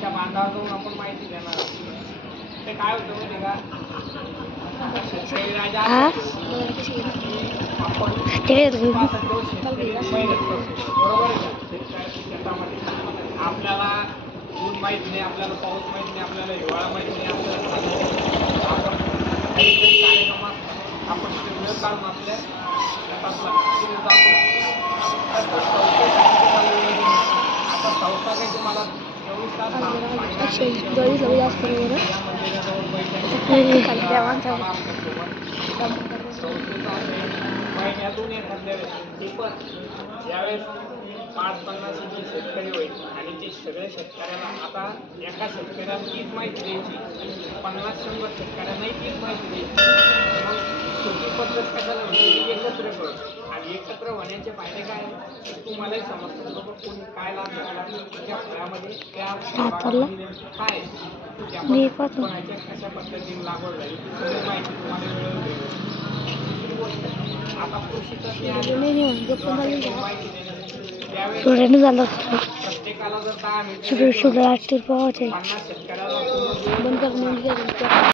शेळ्याच्या बांधावर जाऊन आपण माहिती देणार आहोत. ते काय होतं माहिती का, शेळीराजा आपण बरोबर आहे का, शेतकऱ्याच्या शेतामध्ये आपल्याला ऊन माहित नाही, आपल्याला पाऊस माहित नाही, आपल्याला हिवाळा माहित नाही, आपल्याला आपण काही कार्यक्रमात आपण तिथे वेळ काढून आपल्या शेतातला जातो. आता संस्था काही तुम्हाला 24 तास महिन्यातून एखाद्या वेळेस पण ज्यावेळेस 5-50 शेतकरी होईल आणि ते सगळ्या शेतकऱ्याला आता एका शेतकऱ्याला तीच माहिती द्यायची, 50-100 शेतकऱ्यांनाही तीच माहिती द्यायची. मग सोपी पद्धत कशाला म्हणजे एकत्र करू, आणि एकत्र होण्याचे फायदे काय तुम्हालाही समजतं बरोबर, कोणी काय लाभ घेतला त्या फळामध्ये त्या काय कोणाच्या कशा पद्धतीने लागवड झाली सगळी माहिती तुम्हाला मिळवून. दुसरी गोष्ट आता कृषीचं प्रत्येकाला जर 10 मिनिटं 50 शेतकऱ्याला